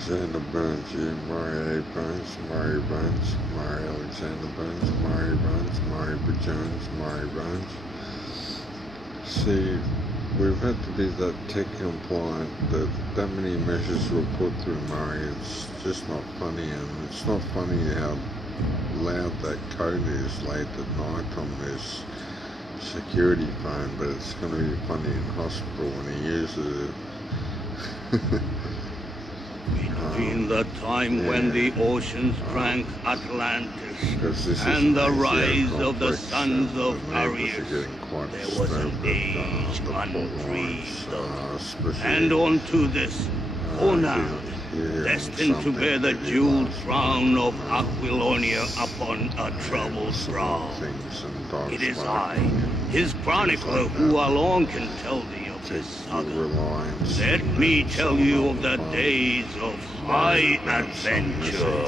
Alexander Burns, you, Murray A. Burns, Murray Burns, Murray Alexander Burns, Murray Burns, Murray Jones, Murray Burns. See, we've had to be that tech compliant that many measures were put through Murray. It's just not funny, and it's not funny how loud that code is late at night on this security phone, but it's going to be funny in hospital when he uses it. Between the time when the oceans drank Atlantis and the rise of the sons of Arius, there was an age unbreathed. And unto this, Onan, destined to bear the jeweled crown of Aquilonia upon a troubled brow. It is I, his chronicler, who alone can tell thee of this saga. Let me tell you of the days of high adventure.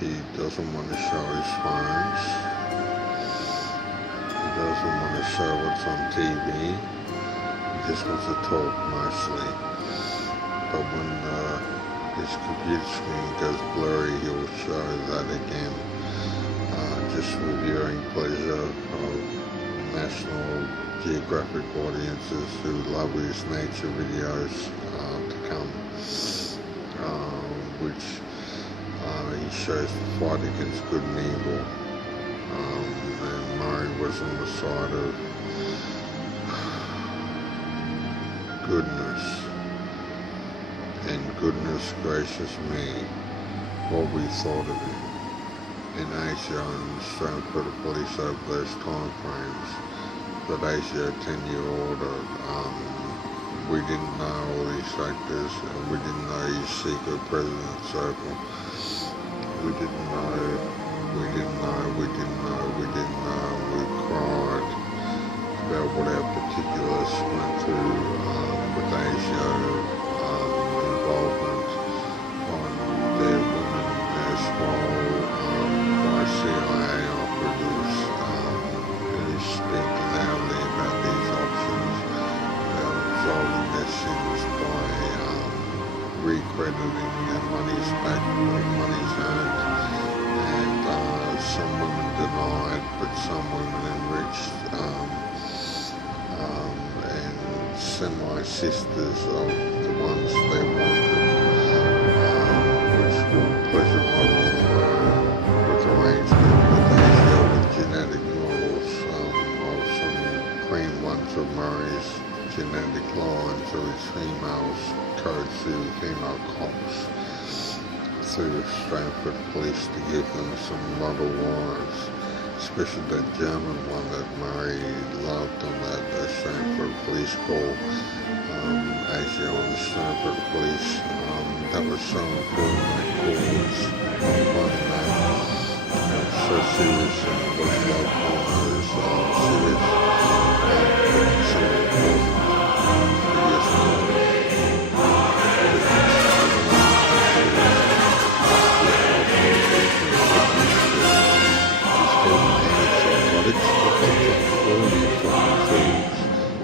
He doesn't want to show his phones. He doesn't want to show what's on TV. He just wants to talk mostly. But when his computer screen goes blurry, he'll show that again. Just for viewing pleasure of National Geographic audiences who love his nature videos to come, which he shows the fight against good and evil, and Murray was on the side of goodness, and goodness gracious me, what we thought of him in Asia and Australian federal police over those time frames, that Asia 10-year order. We didn't know all these factors, and we didn't know his secret president circle. We didn't know. We cried about what our particulars went through with Asia involvement on their women as well by CIA operatives who speak loudly about these options crediting their money's back, money's earned, and some women denied, but some women enriched, and semi-sisters of the ones they wanted, which were pleasure model with arrangement with Asia with genetic models of some clean ones of Murray's genetic line to his females, codes to female cops through the Stratford police to give them some model wives, especially that German one that Murray loved on that Stratford police call, Asia on the Stratford police. That was so important, that call was on so serious and was loved on her as serious, so important.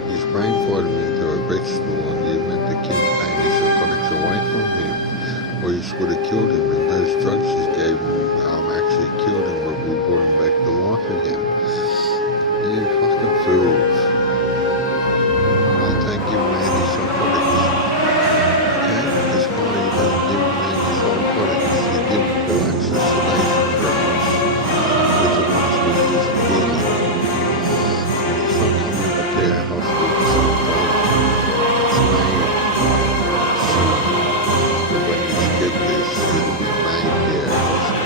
He's brain fought him into a vegetable and you meant to keep antipsychotics away from him, or you would have killed him, and those drugs he gave him actually killed him, but we brought him back to life again. You fucking fools. I'll take you antipsychotics. Okay? This guy doesn't give him antipsychotics. You give him relaxer sedation drugs with the ones we use for healing. It's not coming up there hospital sometime. It's made. So, when you get this, it'll be made there hospital.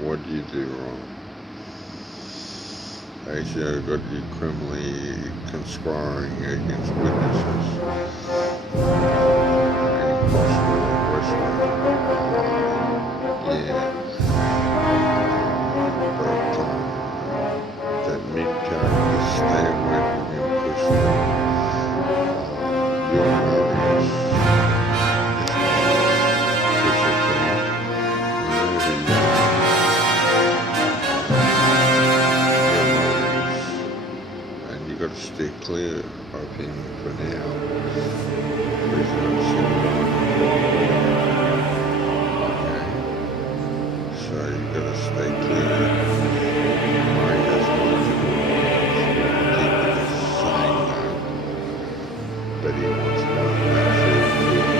What did you do wrong? Actually, I got you criminally conspiring against witnesses. Yeah. But that Mick character, stay away from him because your motives got to stay clear of him for now. Okay. So you got to stay clear. Murray has multiple keep it the same. he wants to make sure that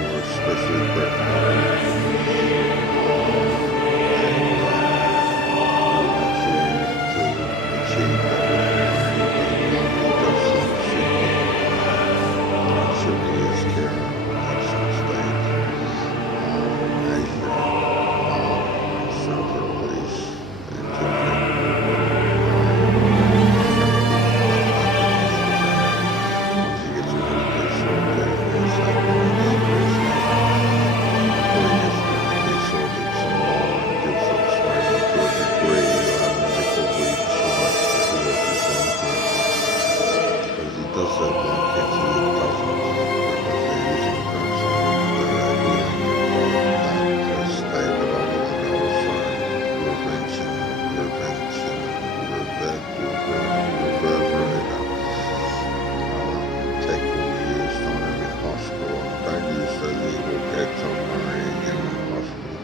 you're especially grateful, and he wants you to achieve that with he does things should be care at some stage. Asia, Central East, and Japan. Once he gets into the short game, it's like he sorted some more and gives up smoking to a degree, nickel weed short towards his own cancer. Because he does have lung cancer that doesn't, because they're using drugs on him that are healing him at a state of reverberator. Tech will be used on him in hospital. Don't use those evil gets on marrying him in hospital.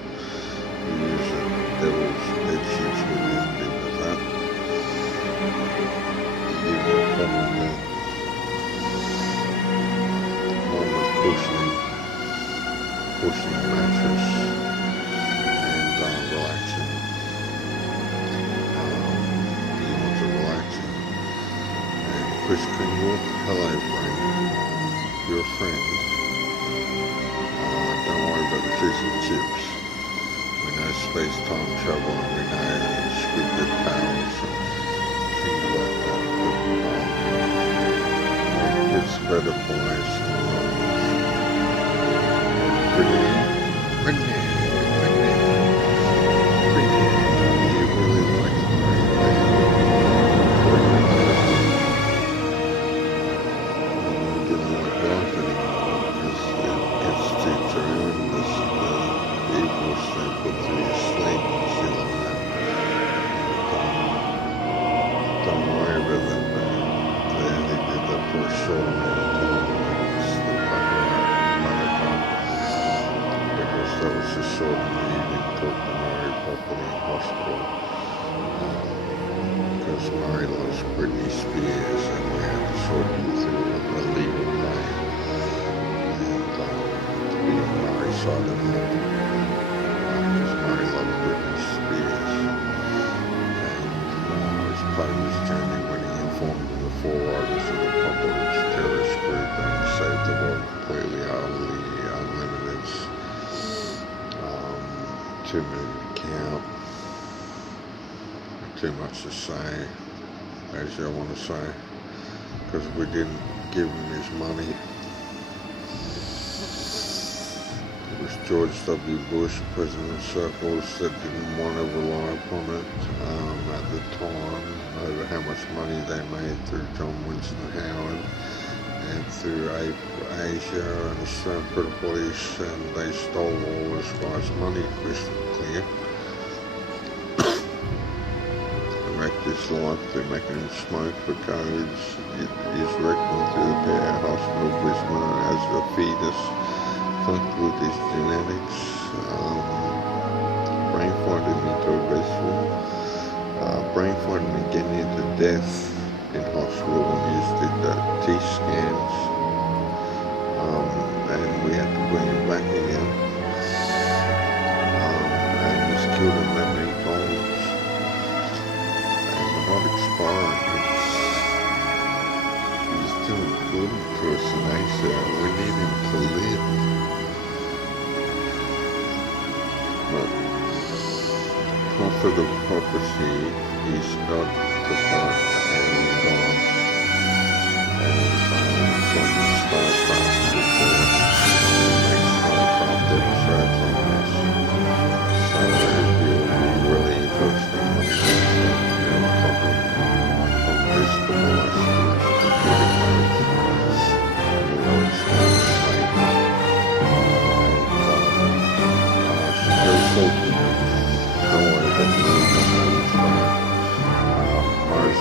You use the devil's bed sheets with his bit of that. You will probably one with cushioning mattress and relaxing. He wants a relaxing. And Chris Kringle, hello friend, your friend. Don't worry about the fish and chips. We know space-time travel and we know squid powers and things like that. But it's better boys than pretty. You really like the didn't like life anymore because it gets too tremendous. The evils they put through your sleep and shit like that. Don't worry about that, man. They only did that for a short amount of time and then it's the fucking motherfucker. Because that was just short and you didn't talk to Murray properly in hospital. Because Murray loves Britney Spears and we had to sort him through a legal way. And to be on Murray's side of it. Because Murray loved Britney Spears. And it was part of his journey when he informed the four riders of the Apocalypse terrorist group and saved the world completely out of the Unlimited's two-minute count. Too much to say, as I want to say, because we didn't give him his money. It was George W. Bush, President Circles, that didn't want to rely upon it at the time, over how much money they made through John Winston Howard and through Asia and Australian police, and they stole all this guy's money crystal clear. Wrecked his life, they're making him smoke for codes. He's wrecked him through the powerhouse of Brisbane as a fetus, fucked with his genetics, brain fighting him into a vegetable, brain fighting him getting into death in hospital when he did the T scans, and we had to bring him back again, and he's killed him that many times. Not expiring. He's too important to us in Asia. We need him to live. But prophet of prophecy, he's got to fight and gods. And from StarCraft before, he makes StarCraft episodes on this. So it'll be really interesting when he gets Mars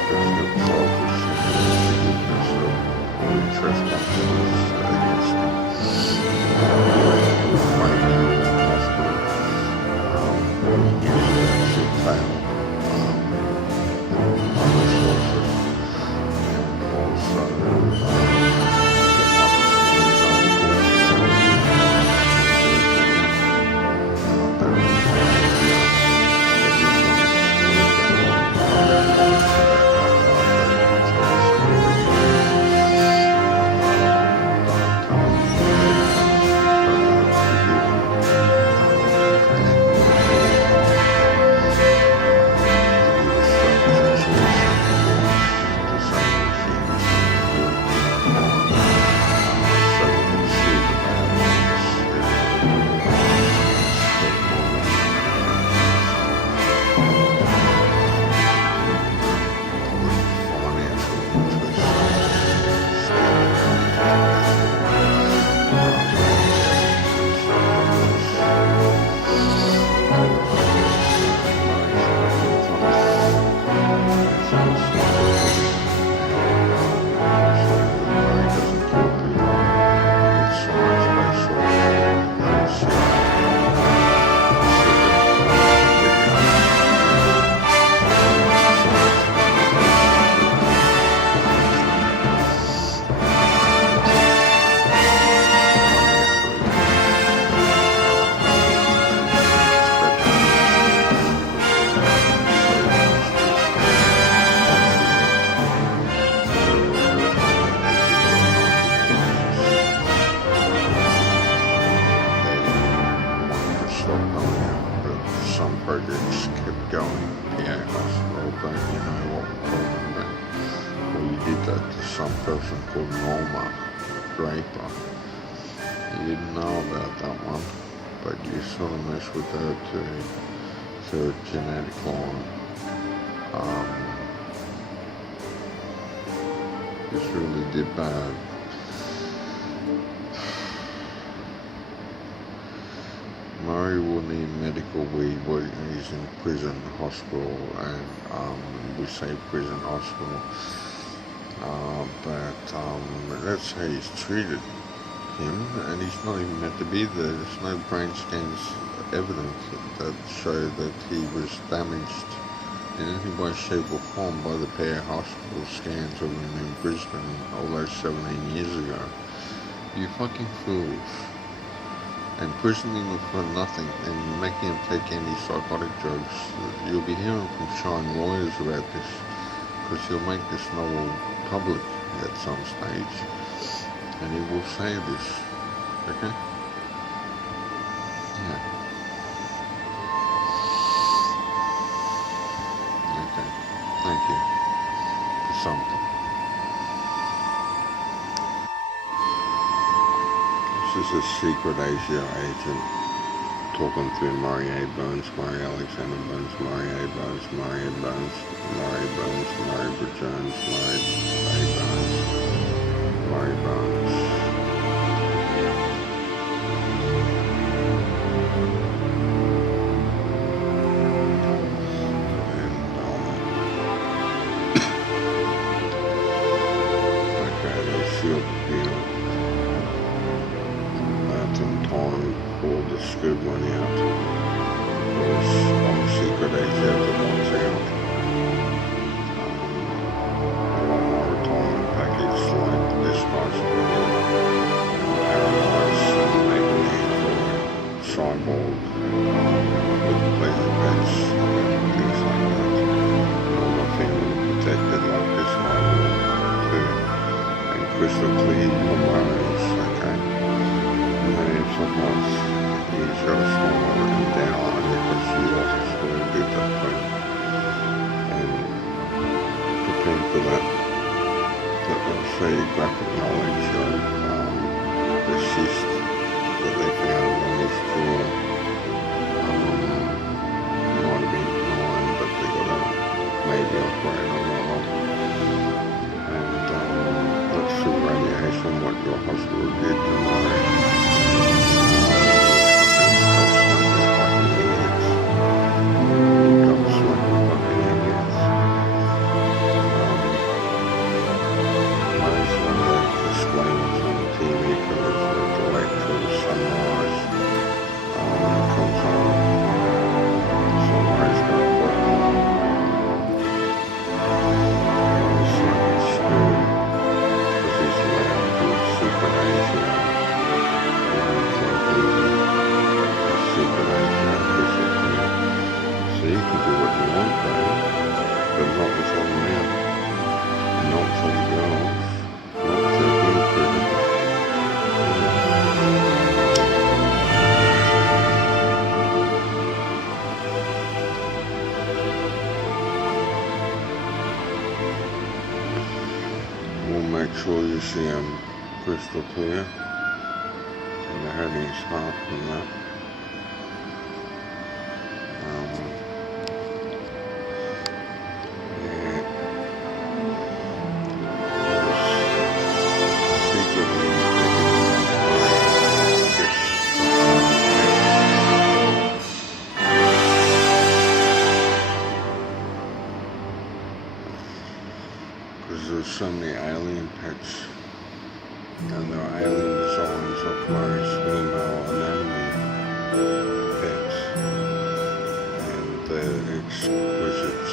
projects kept going. PA Hospital, don't you know what we're talking about? Well, you did that to some person called Norma Draper. You didn't know about that one, but you sort of messed with her too, through a genetic line. This really did bad. Murray will need medical leave when he's in prison hospital, and we say prison hospital, but that's how he's treated him, and he's not even meant to be there. There's no brain scans evidence that show that he was damaged in any way, shape or form by the PA Hospital scans of him in Brisbane all those 17 years ago. You fucking fools. And prisoning him for nothing and making him take antipsychotic drugs. You'll be hearing from Shine lawyers about this, because he'll make this novel public at some stage, and he will say this, okay? Yeah. Okay, thank you for something. This is a secret Asia agent talking through Murray A. Bones, Murray Alexander Bones, Murray A. Bones, Murray A. Bones, Murray Bones, Murray Jones, Murray A. Bones, Murray Bones. And, okay, they sealed the deal. Time for the scoop money out, because on secret agent that wants out. I want my retirement package like this much, paralyzed and make me into a cyborg with laser pets and things like that. I want my family protected like this one too, and crystal clear your minds, okay? And sometimes he's got a small and down on it because you also did that thing. And prepare for that. That will say graphic knowledge of the cyst that they found on his jaw. Might have been benign, but they got to maybe operate on that one. And that's through radiation, what your hospital did tomorrow. Make sure you see him crystal clear, and the heading's half from that. Because there's so many alien pets, and there are alien designs of Murray's female anatomy pets, and they're exquisite,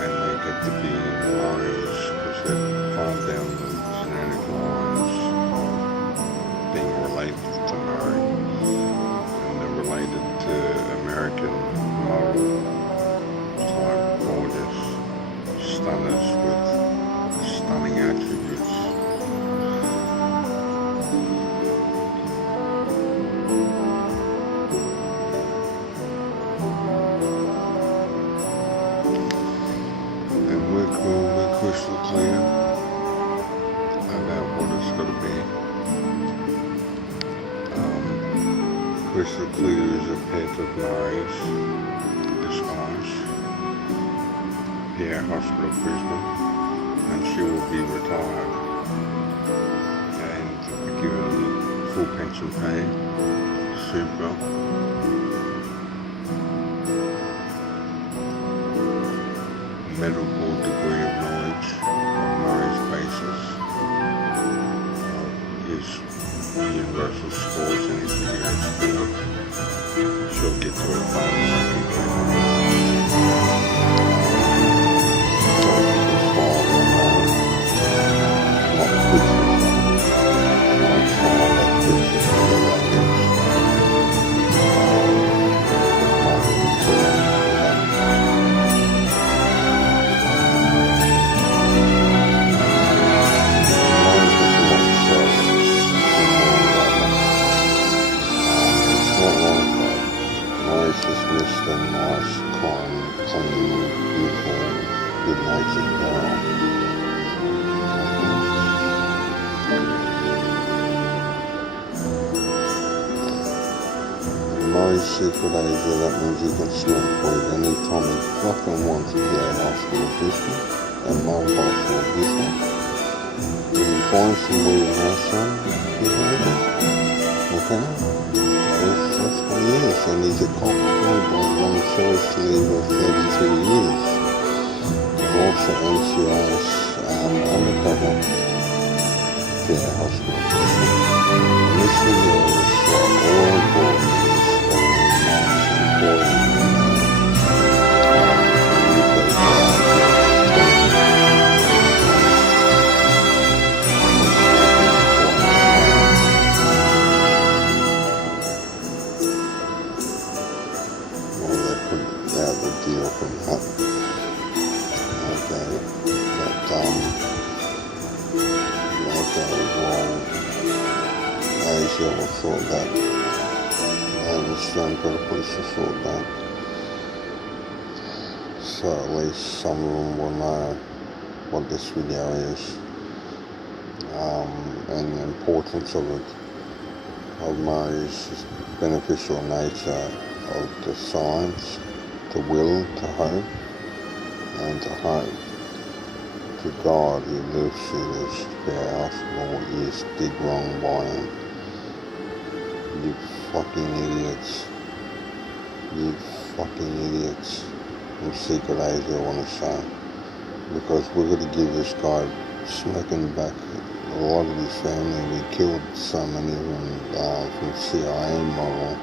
and they get to be in Murray's because they're far down the genetic lines of being related to Murray, and they're related to American model type gorgeous stunners with stunning attributes. crystal clear as a pet of Murray's disguise here at Hospital Brisbane, and she will be retired and given full pension pay, super, medical degree of knowledge of Murray's basis of his universal scores and his video skills. She'll get to it fine like you can. So if you can smile and not pictures, don't smile like pictures of the ladies. Just a nice, calm, clean, beautiful, good-natured girl. Murray's secret Asia, that means he can smoke weed anytime he fucking wants to get out Hospital Brisbane and my Hospital Brisbane. If he finds some weed in our son, he's leaving. Okay? That's what he is, and he's a cop by long service leave of 33 years. And also NCIS undercover care hospital. And this video is all important is important deal from that. Okay, but well, Asia will thought that, and the Australian police have thought that, so at least some of them will know what this video is, and the importance of it, of Murray's beneficial nature of the science, to will, to hope, and to hope to God who lives through this fair hospital what years did wrong by him. You fucking idiots. You fucking idiots from Secret Asia, I want to say. Because we're going to give this guy smoking back a lot of his family. We killed so many of them from CIA model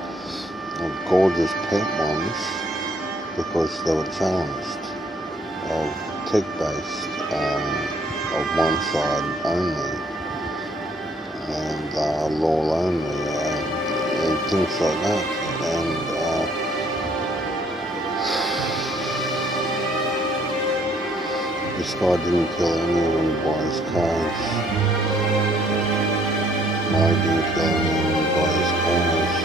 of gorgeous pet ones, because they were challenged of tech-based of one side only and law only and things like that, and this guy didn't kill anyone by his cards. No, he didn't kill anyone by his cards.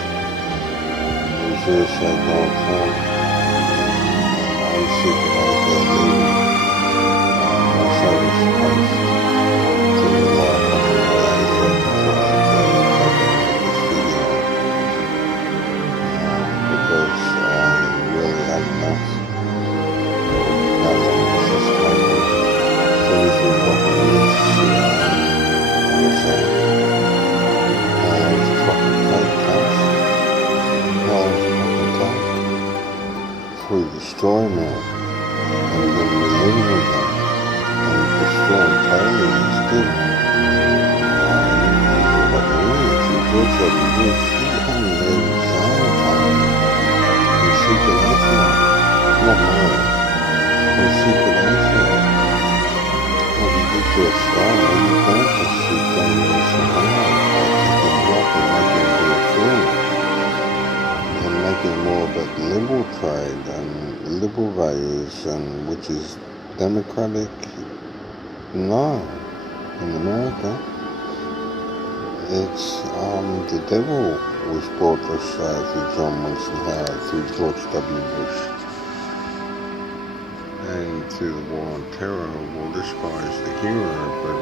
He was there so Donald Trump. Secret Asia leaving my service post to rely on the Asia before I this video because I really had enough. How long does this take? 33 fucking years to see how long does it fucking take, cuz? How long does it fucking take? We destroy them all, and then we live with them, and destroy them totally instead. But if you do something good, you haven't even found time. In Secret Asia, not mine. In Secret Asia, what you did to Australia, you can't just sit down and survive. I take it rock and make it into a film. And making more about liberal trade and liberal values, and which is democratic. No, in America, it's the devil was brought to Australia through John Winston Howard, through George W. Bush, and through the war on terror. Well, this guy is the hero, but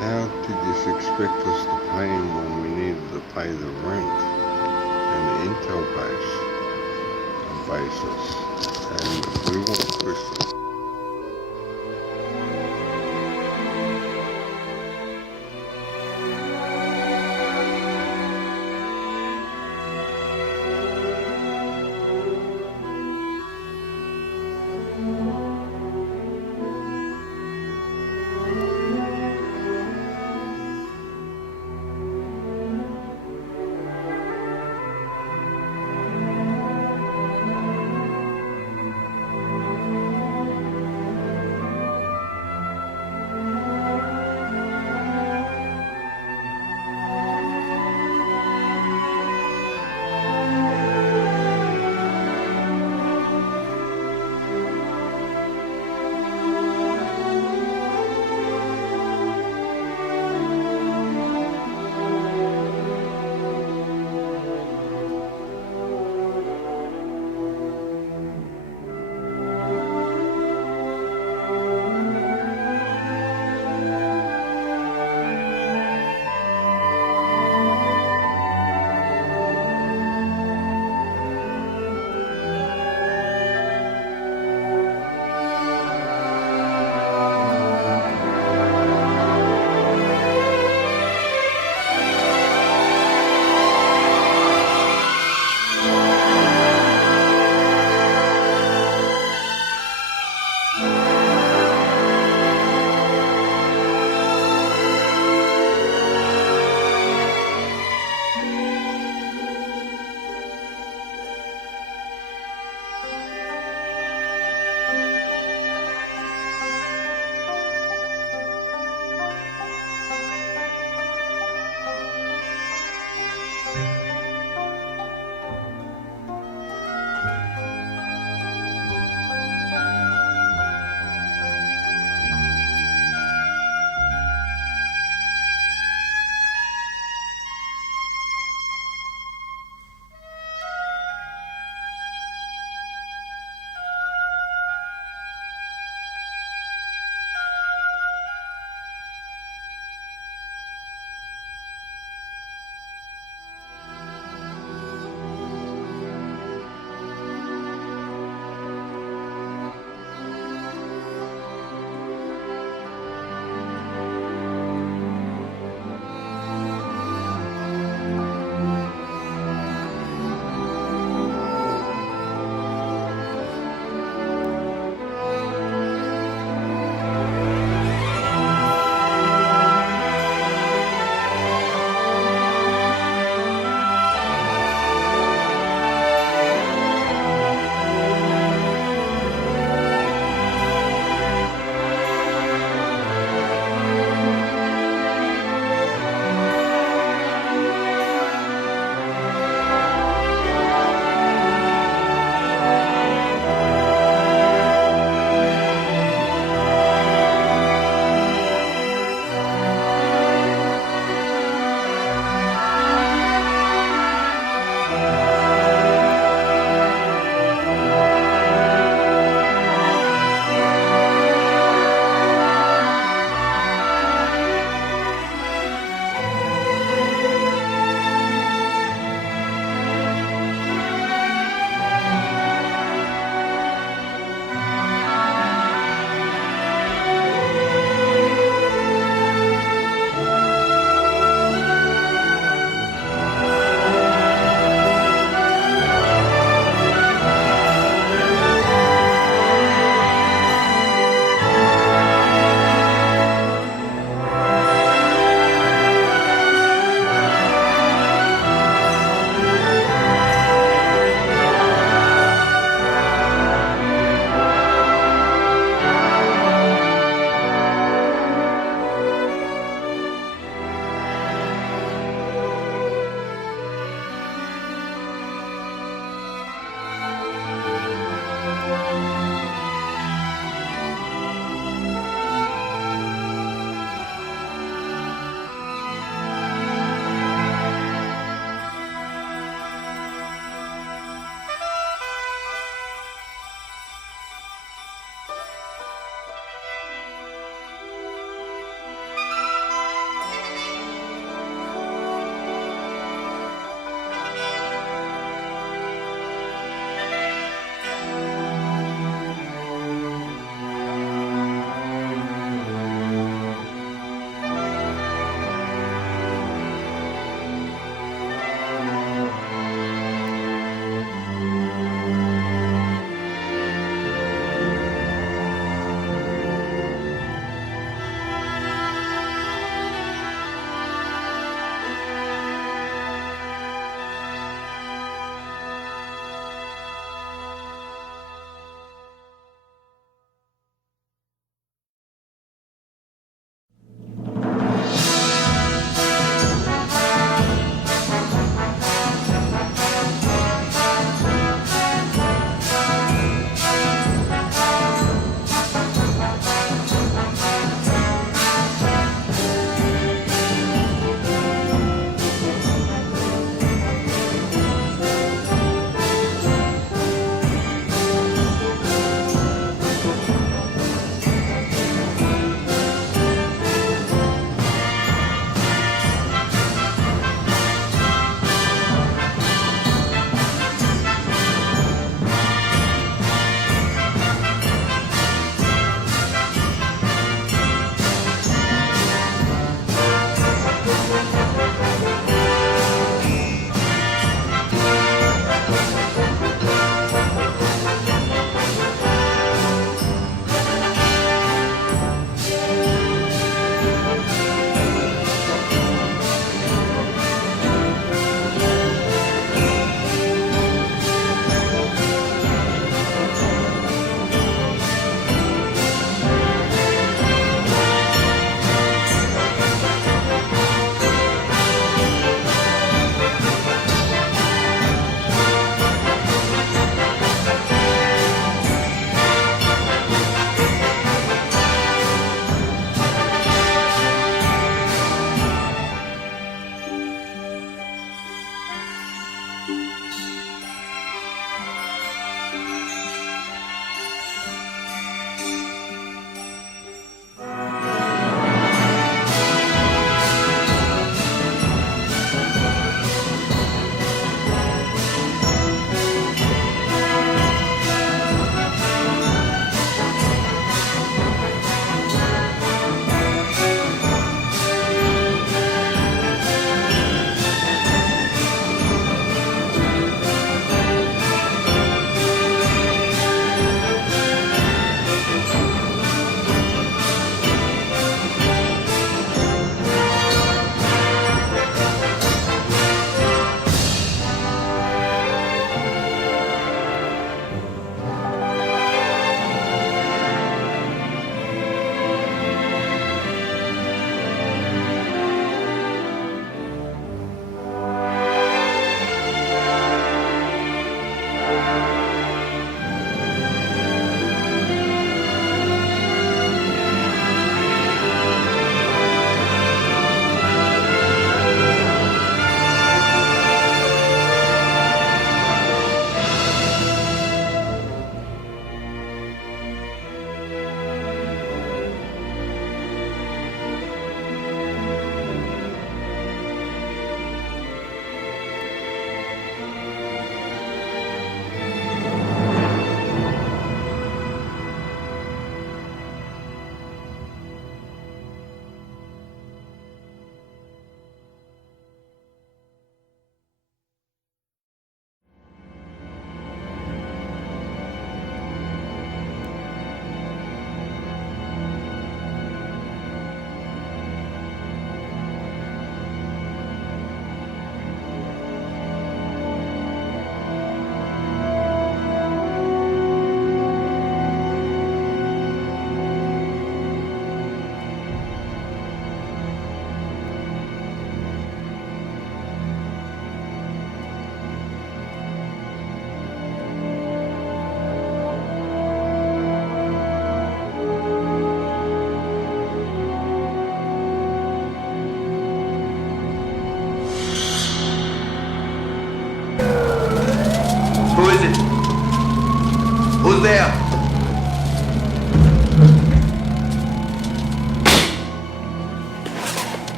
how did you expect us to pay him when we needed to pay the rent? naval base and bases, and we want to push them.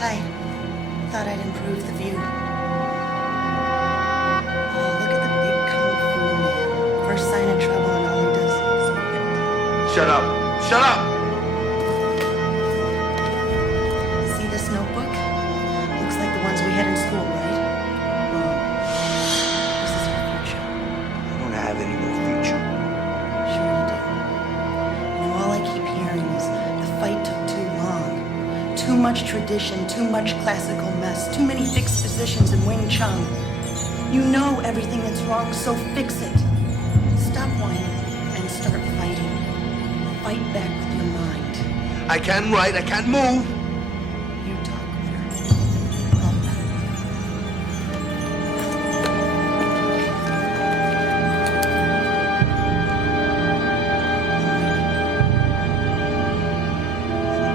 Hi. Thought I'd improve the view. Oh, look at the big kung fu man. First sign of trouble and all he does is quit. Shut up! Shut up! See this notebook? Looks like the ones we had in school, right? Wrong. This is your future. I don't have any more future. Sure you do. You know, all I keep hearing is the fight took too long. Too much tradition, too much classical mess, too many fixed positions in Wing Chun. You know everything that's wrong, so fix it. Stop whining and start fighting. Fight back with your mind. I can't write, I can't move. You talk with her. I'll bet.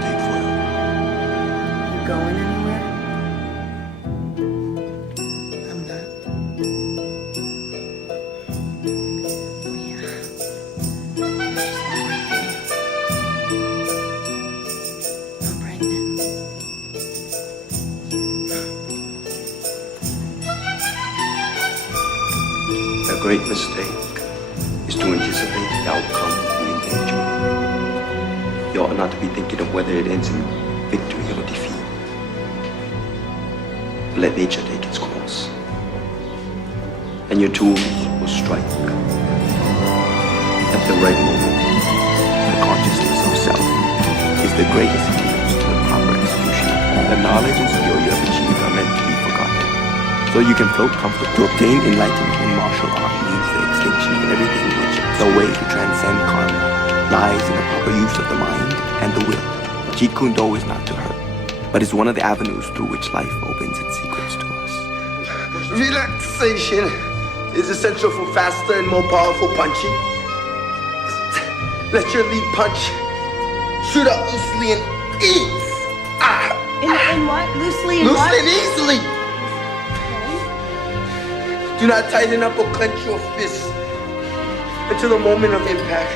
Take forever. You going anywhere? I'm not. Oh, yeah. I'm pregnant. A great mistake is to anticipate the outcome of the engagement. You ought not to be thinking of whether it ends in victory or defeat. Let nature take its course, and your tools will strike at the right moment. The consciousness of self is the greatest tools to the proper execution. The knowledge and skill you have achieved are meant to be forgotten, so you can float comfortably. To obtain enlightenment in martial art means the extinction of everything which the way to transcend karma lies in the proper use of the mind and the will. Jeet Kune Do is not to hurt, but is one of the avenues through which life opens its secrets to us. Relaxation is essential for faster and more powerful punching. Let your lead punch shoot out easily and ease. In what? Loosely and Loosely what? and easily. Do not tighten up or clench your fists until the moment of impact.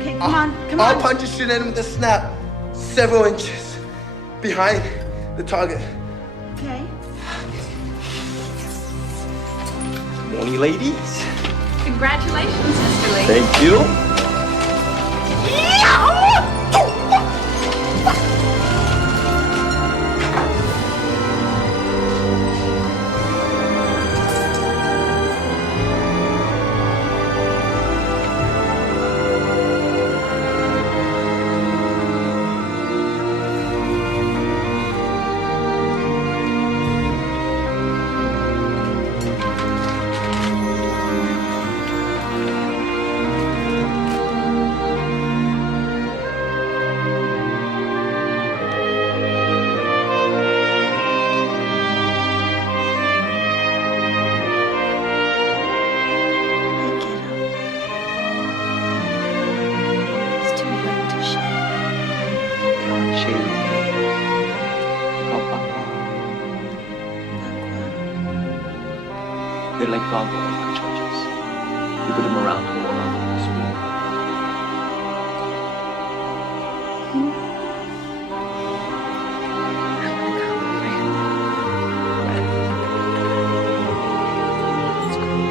Okay, come on, come All on. punches should end with a snap several inches behind the target. Okay. Morning, ladies. Congratulations, Mr. Lee. Thank you. Pick it up. It's too young to share. They're like gargoyles in churches. You put them around to warn off the spirit. I want to call him Brandon. It's cool.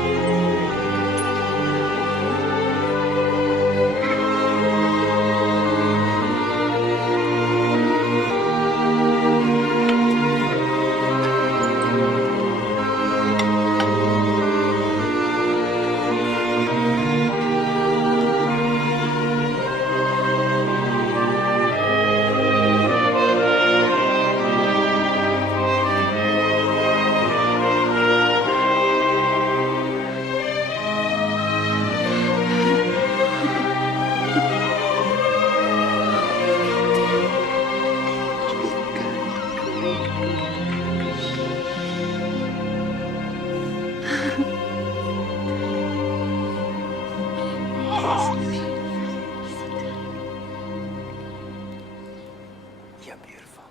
You're beautiful.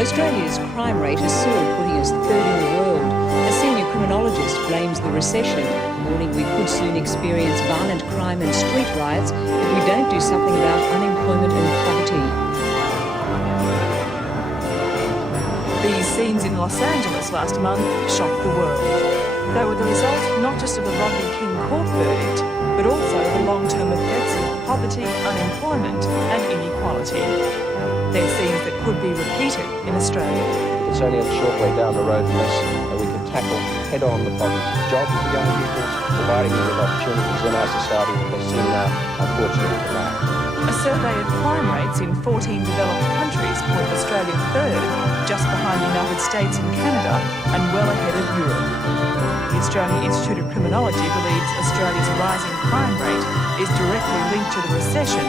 Australia's crime rate is soared, putting us third in the world. A senior criminologist blames the recession, warning we could soon experience violent crime and street riots if we don't do something about unemployment and poverty. These scenes in Los Angeles last month shocked the world. They were the result not just of the Rodney King court verdict, but also the long-term effects of poverty, unemployment and inequality. They're scenes that could be repeated in Australia. It's only a short way down the road unless we can tackle head-on the problems of jobs for young people, providing them with opportunities in our society that they seem now, unfortunately, to lack. A survey of crime rates in 14 developed countries put Australia third, just behind the United States and Canada, and well ahead of Europe. The Australian Institute of Criminology believes Australia's rising crime rate is directly linked to the recession,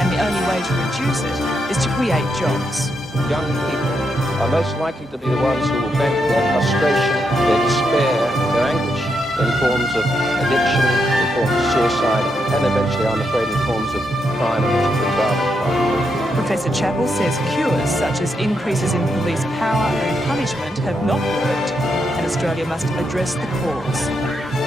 and the only way to reduce it is to create jobs. Young people are most likely to be the ones who will vent their frustration, their despair, their anguish in forms of addiction, in forms of suicide, and eventually, I'm afraid, in forms of crime and particularly violent crime. Professor Chappell says cures such as increases in police power and punishment have not worked, and Australia must address the cause.